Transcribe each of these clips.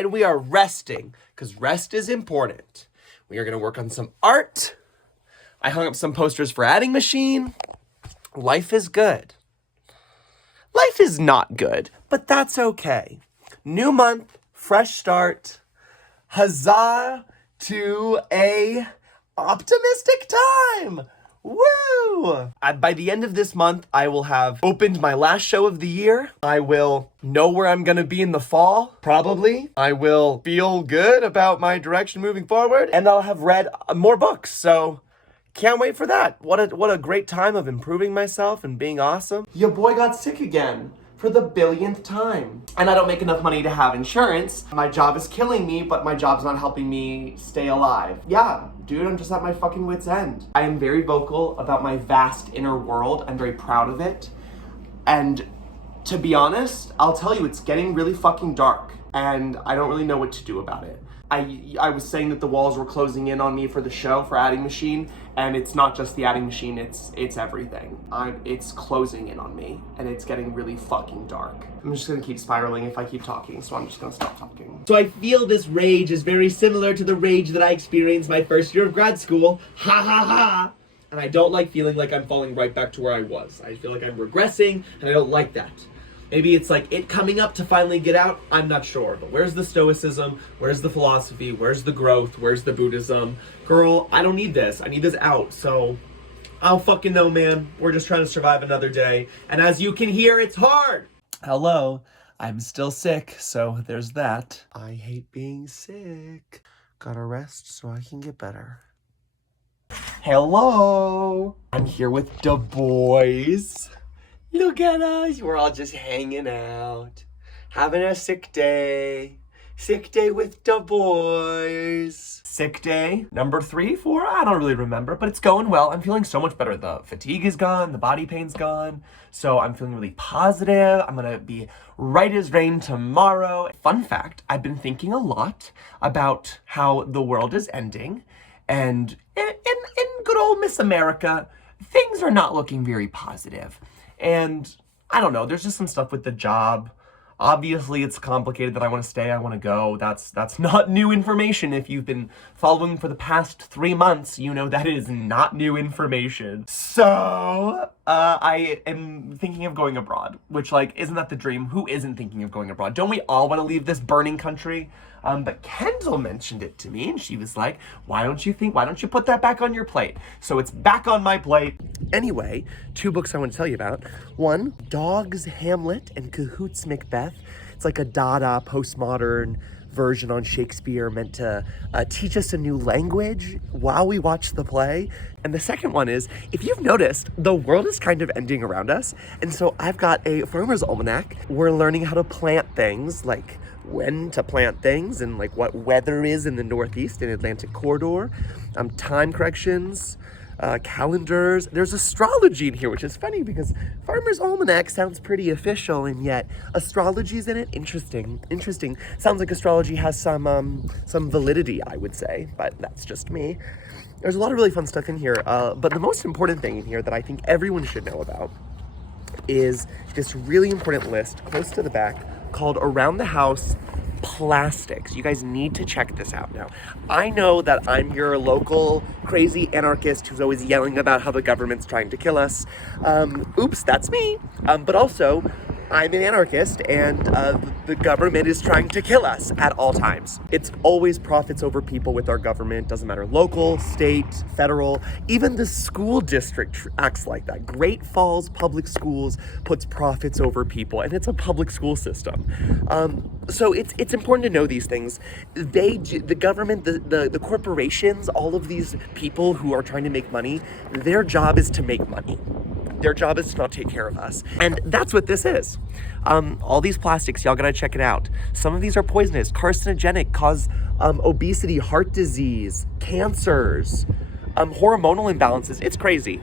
and we are resting, because rest is important. We are gonna work on some art. I hung up some posters for Adding Machine. Life is good. Life is not good, but that's okay. New month, fresh start. Huzzah to a optimistic time. Woo! By the end of this month, I will have opened my last show of the year. I will know where I'm gonna be in the fall, probably. I will feel good about my direction moving forward, and I'll have read more books, so can't wait for that. What a great time of improving myself and being awesome. Your boy got sick again for the billionth time. And I don't make enough money to have insurance. My job is killing me, but my job's not helping me stay alive. Yeah, dude, I'm just at my fucking wit's end. I am very vocal about my vast inner world. I'm very proud of it. And to be honest, I'll tell you, it's getting really fucking dark, and I don't really know what to do about it. I was saying that the walls were closing in on me for the show, for Adding Machine, and it's not just the Adding Machine, it's everything. It's closing in on me, and it's getting really fucking dark. I'm just gonna keep spiraling if I keep talking, so I'm just gonna stop talking. So I feel this rage is very similar to the rage that I experienced my first year of grad school. Ha ha ha! And I don't like feeling like I'm falling right back to where I was. I feel like I'm regressing, and I don't like that. Maybe it's like it coming up to finally get out, I'm not sure. But where's the stoicism? Where's the philosophy? Where's the growth? Where's the Buddhism? Girl, I don't need this. I need this out. So I don't fucking know, man. We're just trying to survive another day. And as you can hear, it's hard. Hello, I'm still sick, so there's that. I hate being sick. Gotta rest so I can get better. Hello, I'm here with the boys. Look at us, we're all just hanging out, having a sick day with the boys. Sick day, number 3, 4, I don't really remember, but it's going well. I'm feeling so much better. The fatigue is gone, the body pain's gone, so I'm feeling really positive. I'm gonna be right as rain tomorrow. Fun fact, I've been thinking a lot about how the world is ending, and in good old Miss America, things are not looking very positive. And I don't know, there's just some stuff with the job. Obviously, it's complicated that I want to stay, I want to go. That's not new information. If you've been following for the past 3 months, you know that is not new information. So, I am thinking of going abroad, which, like, isn't that the dream? Who isn't thinking of going abroad? Don't we all want to leave this burning country? But Kendall mentioned it to me, and she was like, why don't you put that back on your plate? So it's back on my plate. Anyway, 2 books I want to tell you about. One, Dogs, Hamlet, and Cahoots Macbeth. It's like a Dada postmodern version on Shakespeare meant to teach us a new language while we watch the play. And the second one is, if you've noticed, the world is kind of ending around us. And so I've got a farmer's almanac. We're learning how to plant things, like when to plant things and like what weather is in the Northeast and Atlantic corridor, time corrections, calendars. There's astrology in here, which is funny because Farmer's Almanac sounds pretty official, and yet astrology's in it. Interesting. Sounds like astrology has some validity, I would say, but that's just me. There's a lot of really fun stuff in here, but the most important thing in here that I think everyone should know about is this really important list close to the back called Around the House Plastics. You guys need to check this out. Now, I know that I'm your local crazy anarchist who's always yelling about how the government's trying to kill us. Oops, that's me. But also, I'm an anarchist, and the government is trying to kill us at all times. It's always profits over people with our government. Doesn't matter, local, state, federal, even the school district acts like that. Great Falls Public Schools puts profits over people, and it's a public school system. So it's important to know these things. The government, the corporations, all of these people who are trying to make money, their job is to make money. Their job is to not take care of us. And that's what this is. All these plastics, y'all gotta check it out. Some of these are poisonous, carcinogenic, cause obesity, heart disease, cancers, hormonal imbalances. It's crazy.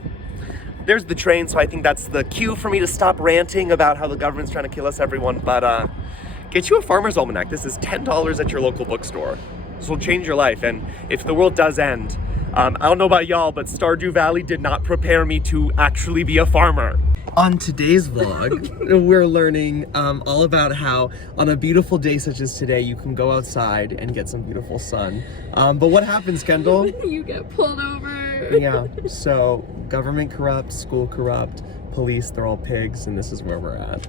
There's the train, so I think that's the cue for me to stop ranting about how the government's trying to kill us, everyone. But get you a Farmer's Almanac. This is $10 at your local bookstore. This will change your life. And if the world does end, I don't know about y'all, but Stardew Valley did not prepare me to actually be a farmer. On today's vlog, we're learning all about how on a beautiful day such as today, you can go outside and get some beautiful sun. But what happens, Kendall? You get pulled over. Yeah, so government corrupt, school corrupt, police, they're all pigs, and this is where we're at.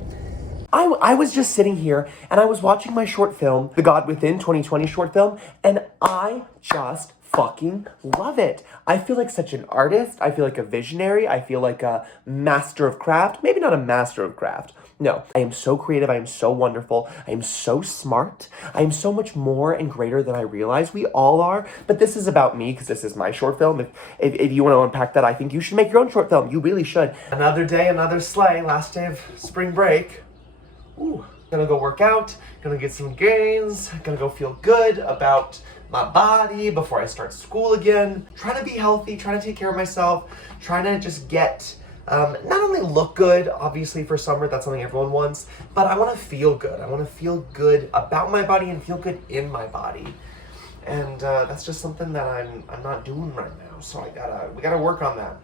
I was just sitting here and I was watching my short film, The God Within 2020 short film, and I just fucking love it. I feel like such an artist. I feel like a visionary. I feel like a master of craft. Maybe not a master of craft. No, I am so creative. I am so wonderful. I am so smart. I am so much more and greater than I realize. We all are. But this is about me because this is my short film. If you want to unpack that, I think you should make your own short film. You really should. Another day, another sleigh. Last day of spring break. Ooh, gonna go work out, gonna get some gains, gonna go feel good about my body before I start school again. Trying to be healthy, trying to take care of myself, trying to just get, not only look good, obviously for summer, that's something everyone wants, but I wanna feel good. I wanna feel good about my body and feel good in my body. And that's just something that I'm not doing right now, so we gotta work on that.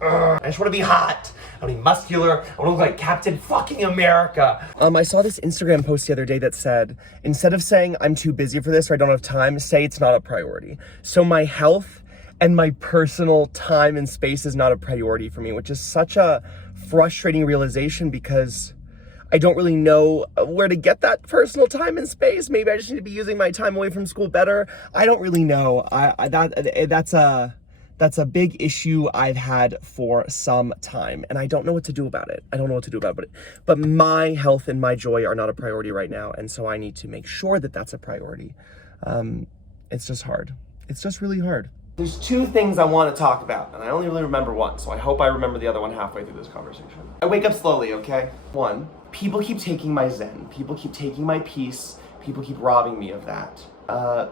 I just want to be hot. I want to be muscular. I want to look like Captain fucking America. I saw this Instagram post the other day that said, instead of saying I'm too busy for this or I don't have time, say it's not a priority. So my health and my personal time and space is not a priority for me, which is such a frustrating realization because I don't really know where to get that personal time and space. Maybe I just need to be using my time away from school better. I don't really know. That's a big issue I've had for some time, and I don't know what to do about it. But my health and my joy are not a priority right now, and so I need to make sure that that's a priority. It's just hard. It's just really hard. There's two things I want to talk about, and I only really remember one, so I hope I remember the other one halfway through this conversation. I wake up slowly, okay? One, people keep taking my zen. People keep taking my peace. People keep robbing me of that.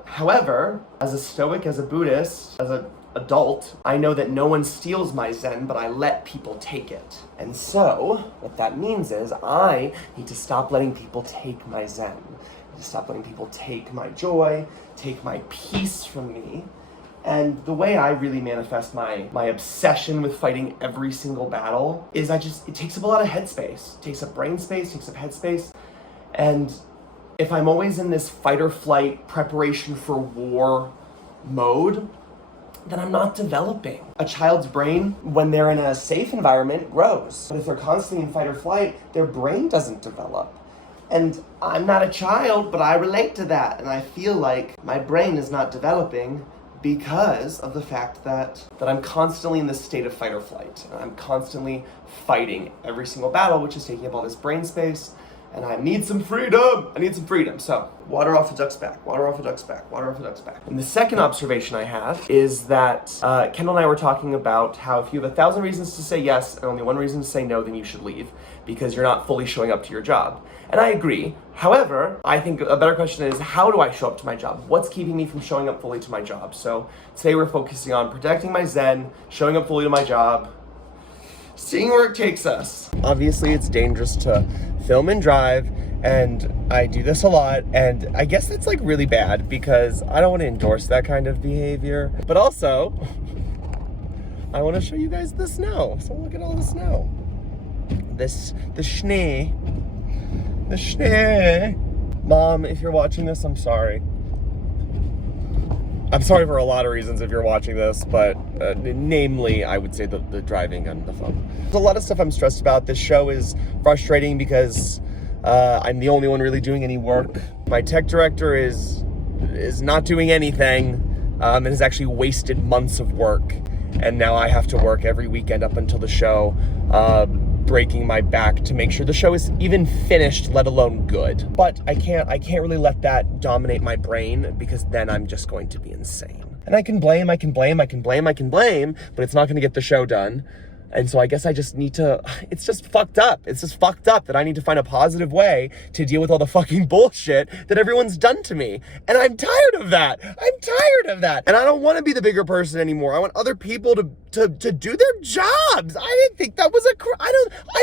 However, as a Stoic, as a Buddhist, as an adult, I know that no one steals my zen, but I let people take it. And so, what that means is I need to stop letting people take my zen. I need to stop letting people take my joy, take my peace from me. And the way I really manifest my obsession with fighting every single battle is it takes up a lot of headspace. It takes up brain space, takes up headspace. And if I'm always in this fight or flight, preparation for war mode, then I'm not developing. A child's brain, when they're in a safe environment, grows. But if they're constantly in fight or flight, their brain doesn't develop. And I'm not a child, but I relate to that. And I feel like my brain is not developing because of the fact that I'm constantly in this state of fight or flight. And I'm constantly fighting every single battle, which is taking up all this brain space. And I need some freedom. So, water off a duck's back, water off a duck's back, water off a duck's back. And the second observation I have is that Kendall and I were talking about how if you have 1,000 reasons to say yes and only one reason to say no, then you should leave because you're not fully showing up to your job. And I agree. However, I think a better question is, how do I show up to my job? What's keeping me from showing up fully to my job? So today we're focusing on protecting my zen, showing up fully to my job, seeing where it takes us. Obviously, it's dangerous to film and drive, and I do this a lot, and I guess that's like really bad because I don't want to endorse that kind of behavior. But also, I want to show you guys the snow. So look at all the snow. The schnee. Mom, if you're watching this, I'm sorry. I'm sorry for a lot of reasons if you're watching this, but namely, I would say the driving on the phone. There's a lot of stuff I'm stressed about. This show is frustrating because I'm the only one really doing any work. My tech director is not doing anything and has actually wasted months of work. And now I have to work every weekend up until the show, breaking my back to make sure the show is even finished, let alone good. But I can't really let that dominate my brain because then I'm just going to be insane. And I can blame, but it's not gonna get the show done. And so I guess I just need to, it's just fucked up. It's just fucked up that I need to find a positive way to deal with all the fucking bullshit that everyone's done to me. And I'm tired of that. And I don't want to be the bigger person anymore. I want other people to do their jobs. I didn't think that was I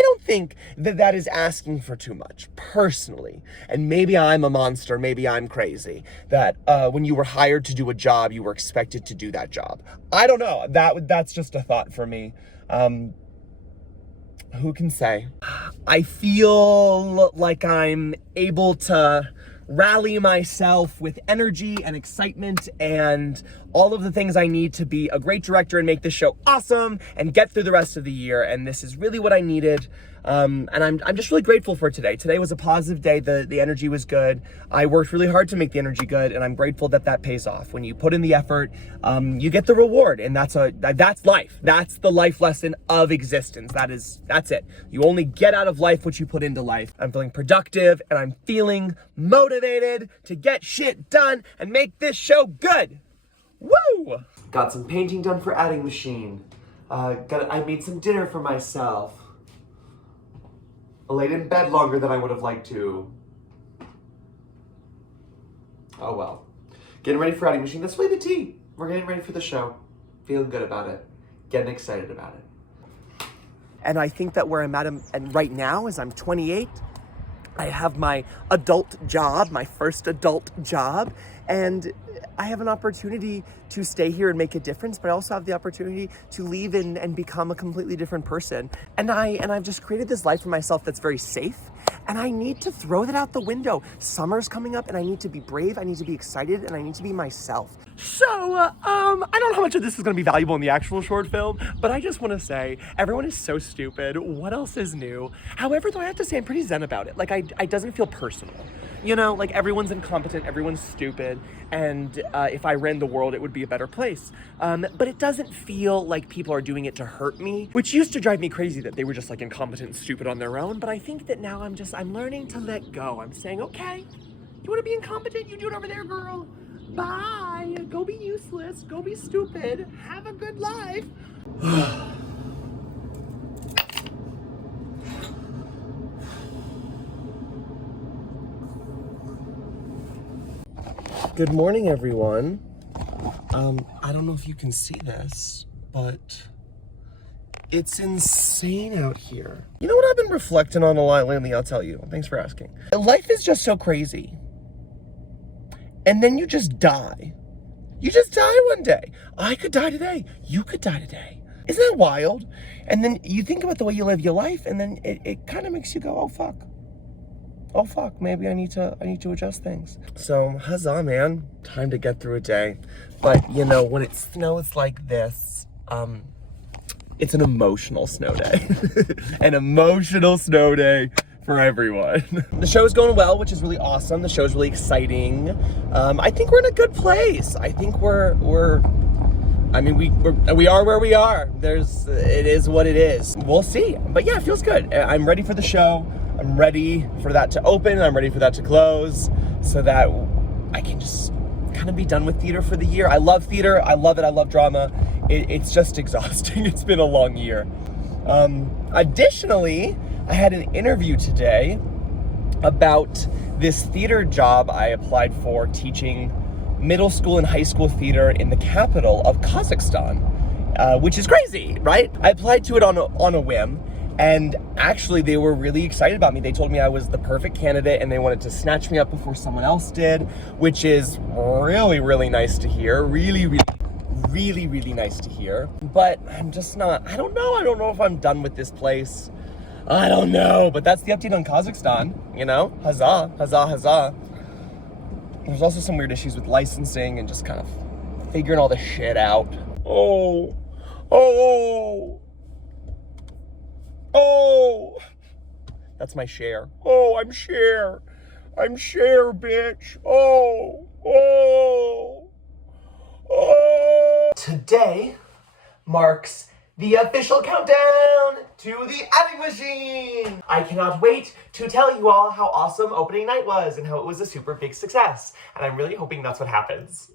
don't think that is asking for too much, personally. And maybe I'm a monster, maybe I'm crazy, that when you were hired to do a job, you were expected to do that job. I don't know. That's just a thought for me. Who can say? I feel like I'm able to rally myself with energy and excitement and all of the things I need to be a great director and make this show awesome and get through the rest of the year. And this is really what I needed. And I'm just really grateful for today. Today was a positive day. The energy was good. I worked really hard to make the energy good, and I'm grateful that that pays off. When you put in the effort, you get the reward, and that's life. That's the life lesson of existence. That's it. You only get out of life what you put into life. I'm feeling productive, and I'm feeling motivated to get shit done and make this show good. Woo! Got some painting done for Adding Machine. I made some dinner for myself. I laid in bed longer than I would have liked to. Oh well. Getting ready for Adding Machine. That's really the tea. We're getting ready for the show. Feeling good about it. Getting excited about it. And I think that where I'm at and right now is I'm 28. I have my adult job, my first adult job, and I have an opportunity to stay here and make a difference, but I also have the opportunity to leave and become a completely different person. And I've just created this life for myself that's very safe, and I need to throw that out the window. Summer's coming up, and I need to be brave, I need to be excited, and I need to be myself. So, I don't know how much of this is gonna be valuable in the actual short film, but I just wanna say, everyone is so stupid. What else is new? However, though, I have to say I'm pretty zen about it. Like, it doesn't feel personal. You know, like everyone's incompetent, everyone's stupid, and if I ran the world, it would be a better place. But it doesn't feel like people are doing it to hurt me, which used to drive me crazy that they were just like incompetent and stupid on their own. But I think that now I'm learning to let go. I'm saying, okay, you wanna be incompetent? You do it over there, girl. Bye. Go be useless. Go be stupid. Have a good life. Good morning, everyone. I don't know if you can see this, but it's insane out here. You know what I've been reflecting on a lot lately? I'll tell you. Thanks for asking. Life is just so crazy. And then you just die. You just die one day. I could die today. You could die today. Isn't that wild? And then you think about the way you live your life, and then it kind of makes you go, oh fuck. Oh fuck, maybe I need to adjust things. So, huzzah, man. Time to get through a day. But, you know, when it snows like this, it's an emotional snow day. An emotional snow day for everyone. The show's going well, which is really awesome. The show's really exciting. I think we're in a good place. I think we are where we are. It is what it is. We'll see. But yeah, it feels good. I'm ready for the show. I'm ready for that to open. I'm ready for that to close so that I can just kind of be done with theater for the year. I love theater. I love it. I love drama. It's just exhausting. It's been a long year. Additionally, I had an interview today about this theater job I applied for, teaching middle school and high school theater in the capital of Kazakhstan, which is crazy, right? I applied to it on a whim, and actually they were really excited about me. They told me I was the perfect candidate and they wanted to snatch me up before someone else did, which is really, really nice to hear. Really, really nice to hear. But I'm just not, I don't know if I'm done with this place. I don't know, but that's the update on Kazakhstan, you know? Huzzah, huzzah, huzzah. There's also some weird issues with licensing and just kind of figuring all this shit out. Oh. That's my share. Oh, I'm share, bitch. Today marks the official countdown to the Adding Machine! I cannot wait to tell you all how awesome opening night was and how it was a super big success. And I'm really hoping that's what happens.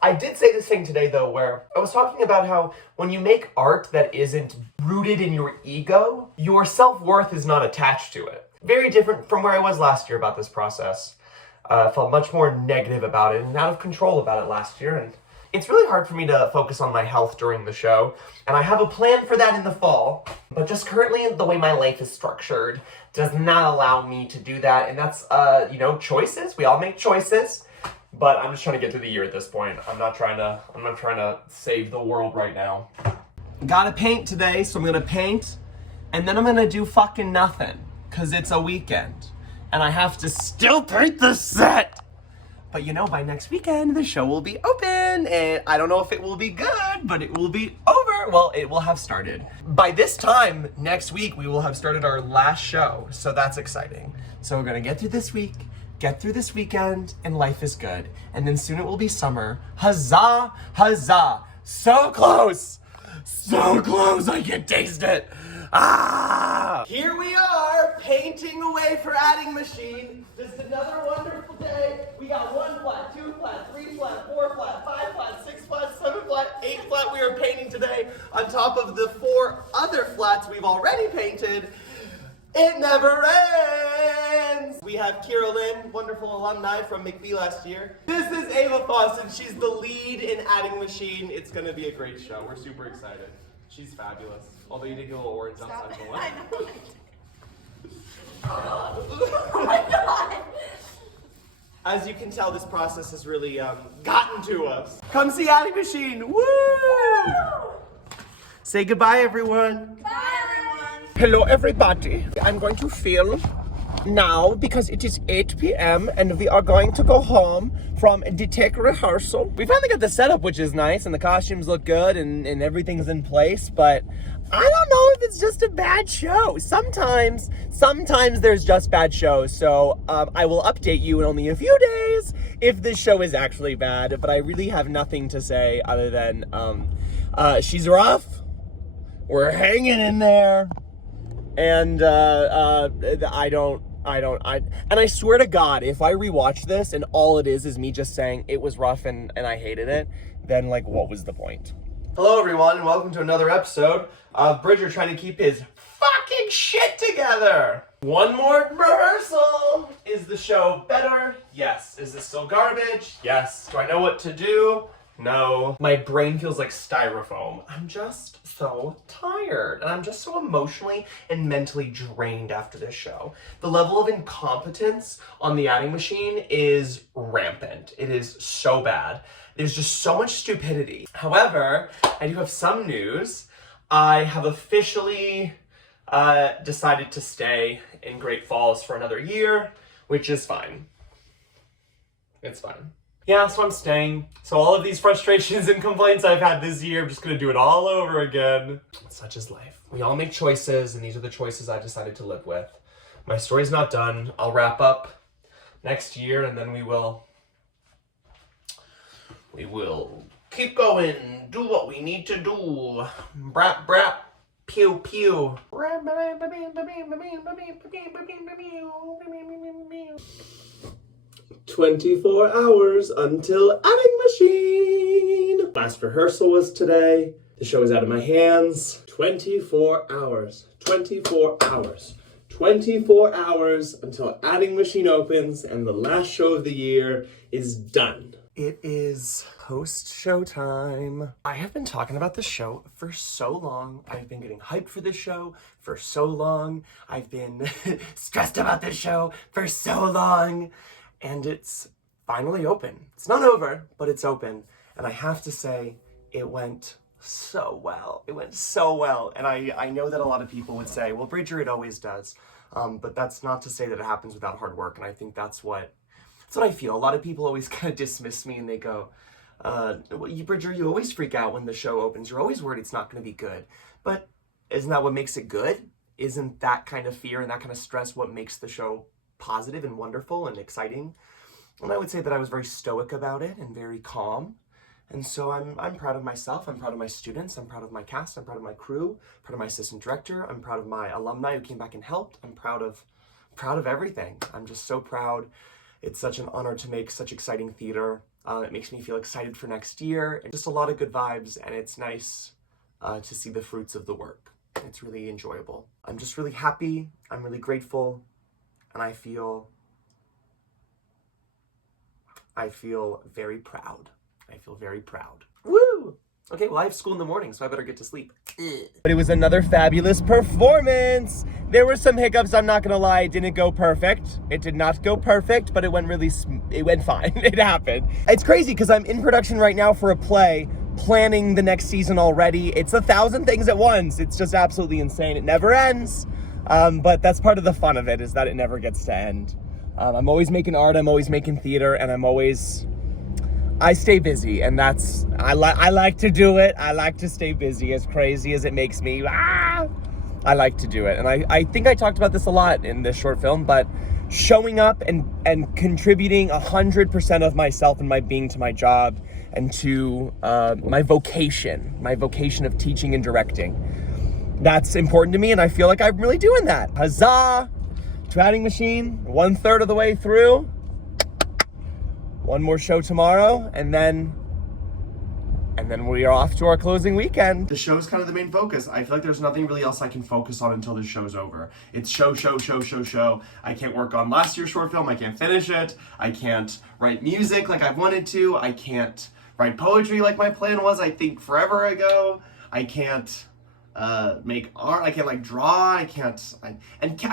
I did say this thing today though, where I was talking about how when you make art that isn't rooted in your ego, your self-worth is not attached to it. Very different from where I was last year about this process. I felt much more negative about it and out of control about it last year, and it's really hard for me to focus on my health during the show, and I have a plan for that in the fall, but just currently the way my life is structured does not allow me to do that, and that's, choices. We all make choices, but I'm just trying to get through the year at this point. I'm not trying to save the world right now. Gotta paint today, so I'm gonna paint, and then I'm gonna do fucking nothing, cause it's a weekend, and I have to still paint the set. But you know, by next weekend, the show will be open, and I don't know if it will be good, but it will be over. Well, it will have started. By this time, next week, we will have started our last show, so that's exciting. So we're gonna get through this week, get through this weekend, and life is good. And then soon it will be summer. Huzzah, huzzah. So close, I can taste it. Ah! Here we are, painting away for adding machine. Just another wonderful day. We got 1 flat, 2 flat, 3 flat, 4 flat, 5 flat, 6 flat, 7 flat, 8 flat we are painting today on top of the 4 other flats we've already painted. It never ends! We have Kira Lynn, wonderful alumni from McBee last year. This is Ava Fawcett. She's the lead in Adding Machine. It's gonna be a great show. We're super excited. She's fabulous. Although you did get a little orange outside the one. Oh my god! As you can tell, this process has really gotten to us. Come see Adding Machine. Woo! Say goodbye, everyone. Bye everyone! Hello, everybody. I'm going to film now because it is 8 p.m. and we are going to go home from the tech rehearsal. We finally got the setup, which is nice, and the costumes look good and everything's in place, but I don't know if it's just a bad show. Sometimes there's just bad shows, so I will update you in only a few days if this show is actually bad, but I really have nothing to say other than she's rough, we're hanging in there, and I swear to God, if I rewatch this and all it is me just saying it was rough and I hated it, then like what was the point? Hello everyone and welcome to another episode of Bridger trying to keep his fucking shit together. One more rehearsal. Is the show better? Yes. Is this still garbage? Yes. Do I know what to do? No. My brain feels like styrofoam. I'm just so tired and I'm just so emotionally and mentally drained after this show. The level of incompetence on the Adding Machine is rampant. It is so bad. There's just so much stupidity. However, I do have some news. I have officially decided to stay in Great Falls for another year, which is fine. It's fine. Yeah, so I'm staying. So all of these frustrations and complaints I've had this year, I'm just gonna do it all over again. Such is life. We all make choices, and these are the choices I decided to live with. My story's not done. I'll wrap up next year, and then we will keep going, do what we need to do. Brap, brap, pew, pew. 24 hours until Adding Machine. Last rehearsal was today. The show is out of my hands. 24 hours. 24 hours. 24 hours until Adding Machine opens and the last show of the year is done. It is post-show time. I have been talking about this show for so long. I've been getting hyped for this show for so long. I've been stressed about this show for so long. And it's finally open. It's not over, but it's open. And I have to say, it went so well. It went so well. And I know that a lot of people would say, well, Bridger, it always does. But that's not to say that it happens without hard work. And I think that's what I feel. A lot of people always kind of dismiss me and they go, Bridger, you always freak out when the show opens. You're always worried it's not going to be good. But isn't that what makes it good? Isn't that kind of fear and that kind of stress what makes the show positive and wonderful and exciting? And I would say that I was very stoic about it and very calm. And so I'm proud of myself. I'm proud of my students. I'm proud of my cast. I'm proud of my crew. Proud of my assistant director. I'm proud of my alumni who came back and helped. I'm proud of everything. I'm just so proud. It's such an honor to make such exciting theater. It makes me feel excited for next year. And just a lot of good vibes, and it's nice to see the fruits of the work. It's really enjoyable. I'm just really happy. I'm really grateful. And I feel very proud. I feel very proud. Woo! Okay, well, I have school in the morning, so I better get to sleep. But it was another fabulous performance. There were some hiccups, I'm not gonna lie. It didn't go perfect. It did not go perfect, but it went fine. It happened. It's crazy because I'm in production right now for a play planning the next season already. It's 1,000 things at once. It's just absolutely insane. It never ends. But that's part of the fun of it, is that it never gets to end. I'm always making art, I'm always making theater, and I stay busy, and I like to do it. I like to stay busy, as crazy as it makes me. I like to do it. And I think I talked about this a lot in this short film, but showing up and contributing 100% of myself and my being to my job and to my vocation of teaching and directing. That's important to me, and I feel like I'm really doing that. Huzzah! To Adding Machine, 1/3 of the way through. One more show tomorrow, and then we are off to our closing weekend. The show's kind of the main focus. I feel like there's nothing really else I can focus on until the show's over. It's show. I can't work on last year's short film. I can't finish it. I can't write music like I wanted to. I can't write poetry like my plan was, I think, forever ago. I can't make art. I can't draw. I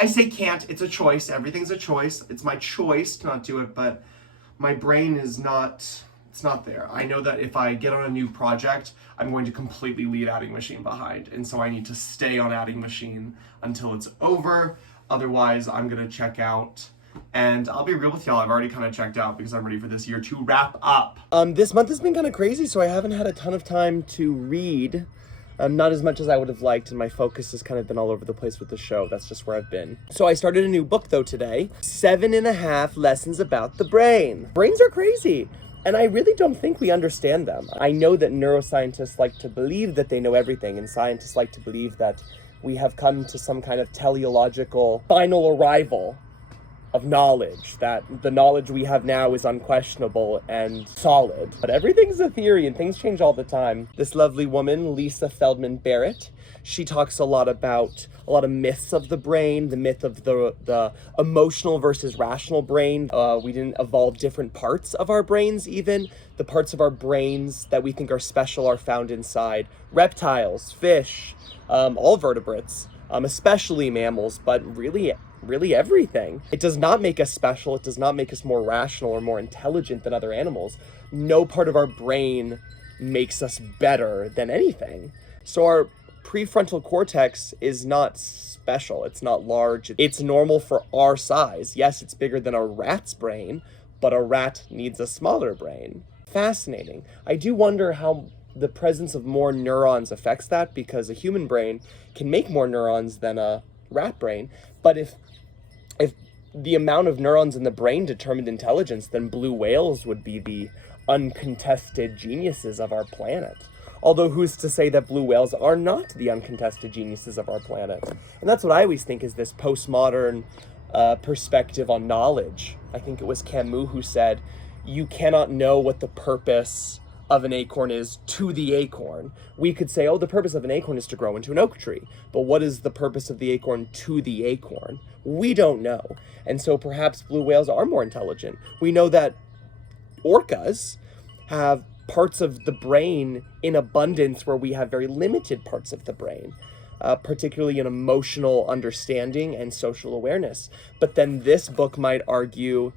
say can't. It's a choice. Everything's a choice. It's my choice to not do it, but my brain is not, it's not there. I know that if I get on a new project, I'm going to completely leave Adding Machine behind. And so I need to stay on Adding Machine until it's over. Otherwise, I'm going to check out. And I'll be real with y'all, I've already kind of checked out because I'm ready for this year to wrap up. This month has been kind of crazy, so I haven't had a ton of time to read. Not as much as I would have liked, and my focus has kind of been all over the place with the show. That's just where I've been. So I started a new book, though, today. 7.5 Lessons About the Brain. Brains are crazy, and I really don't think we understand them. I know that neuroscientists like to believe that they know everything, and scientists like to believe that we have come to some kind of teleological final arrival of knowledge, that the knowledge we have now is unquestionable and solid. But everything's a theory and things change all the time. This lovely woman, Lisa Feldman Barrett, she talks a lot about a lot of myths of the brain, the myth of the emotional versus rational brain. We didn't evolve different parts of our brains even. The parts of our brains that we think are special are found inside reptiles, fish, all vertebrates, especially mammals, but really everything. It does not make us special. It does not make us more rational or more intelligent than other animals. No part of our brain makes us better than anything. So our prefrontal cortex is not special. It's not large. It's normal for our size. Yes, it's bigger than a rat's brain, but a rat needs a smaller brain. Fascinating. I do wonder how the presence of more neurons affects that, because a human brain can make more neurons than a rat brain. But if the amount of neurons in the brain determined intelligence, then blue whales would be the uncontested geniuses of our planet. Although who's to say that blue whales are not the uncontested geniuses of our planet? And that's what I always think is this postmodern perspective on knowledge. I think it was Camus who said, you cannot know what the purpose of an acorn is to the acorn. We could say, oh, the purpose of an acorn is to grow into an oak tree. But what is the purpose of the acorn to the acorn? We don't know. And so perhaps blue whales are more intelligent. We know that orcas have parts of the brain in abundance where we have very limited parts of the brain, particularly in emotional understanding and social awareness. But then this book might argue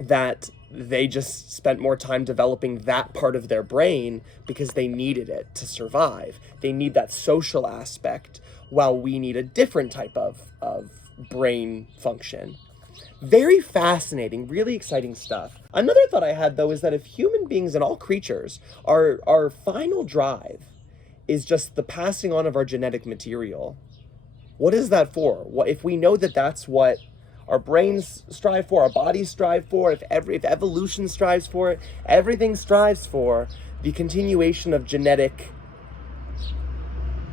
that they just spent more time developing that part of their brain because they needed it to survive. They need that social aspect, while we need a different type of brain function. Very fascinating, really exciting stuff. Another thought I had, though, is that if human beings and all creatures, our final drive is just the passing on of our genetic material, what is that for? What if we know that that's what our brains strive for, our bodies strive for, if evolution strives for it, everything strives for the continuation of genetic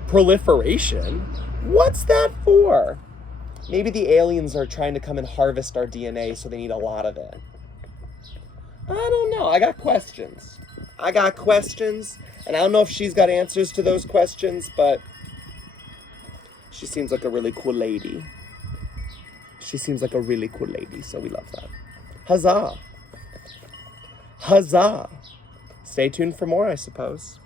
proliferation, what's that for? Maybe the aliens are trying to come and harvest our DNA, so they need a lot of it. I don't know. I got questions, and I don't know if she's got answers to those questions, but she seems like a really cool lady. So we love that. Huzzah! Huzzah! Stay tuned for more, I suppose.